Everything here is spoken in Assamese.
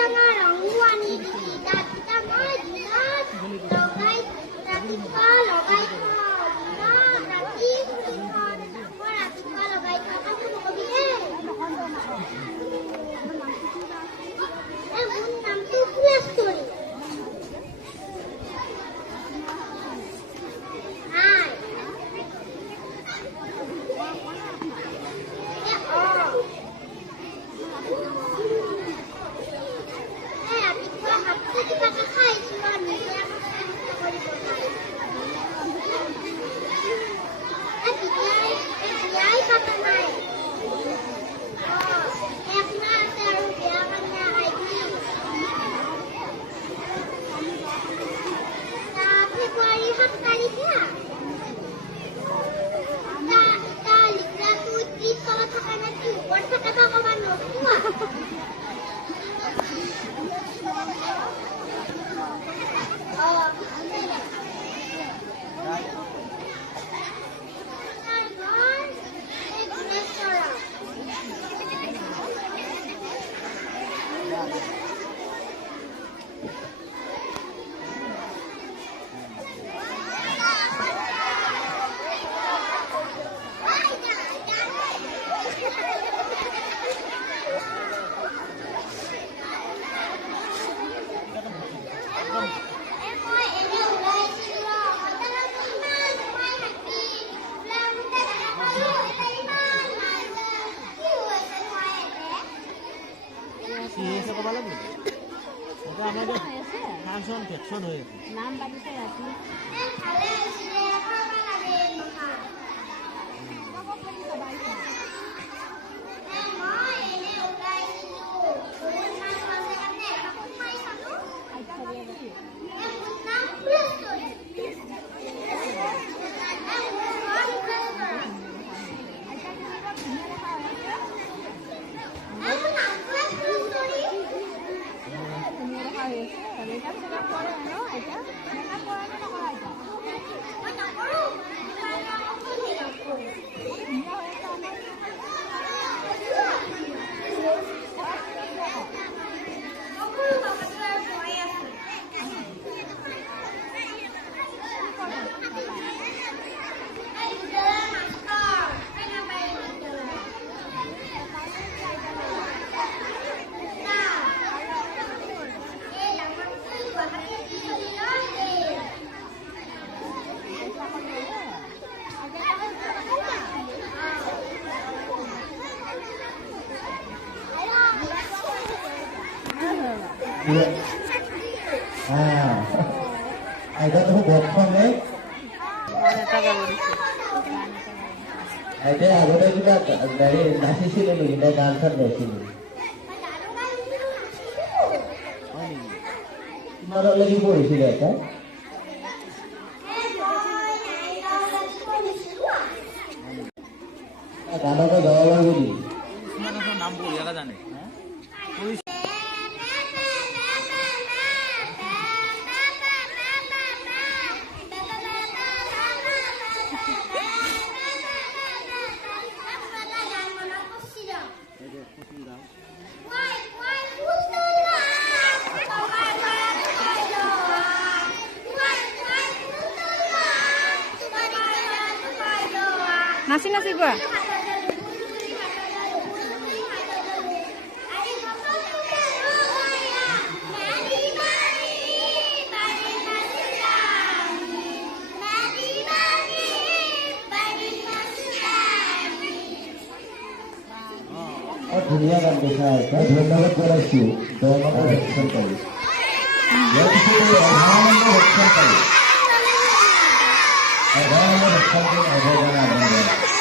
ৰঙা ৰঙো আনি দিবি তাত এতিয়া মই দিনত লগাই ৰাতিপুৱা লগাই থওঁ দিনত ৰাতি মই ৰাতিপুৱা লগাই থওঁ কাকো নকবি মোৰ নামটো ফুলেশ্বৰী নাম বাগিছে ৰাতি আইতা তুমি বৰ্তমান নে আইতা আগতে কিবা গাড়ী নাচিছিলে নেকি নে গান চান গাইছিলে কিমানলৈকে পঢ়িছিলে আইতা গানকে গাব লাগিব নেকি নাম বঢ়িয়াকে জানে নাচি নাচি গোৱা ধুনীয়া গান দেখা আইতা ধন্যবাদ জনাইছোঁ দৰমহাৰ ভেকচিন পালি ইয়াৰ পিছতে 11 নম্বৰ ভেকচিন পালি 11 নম্বৰ ভেকচিন পালি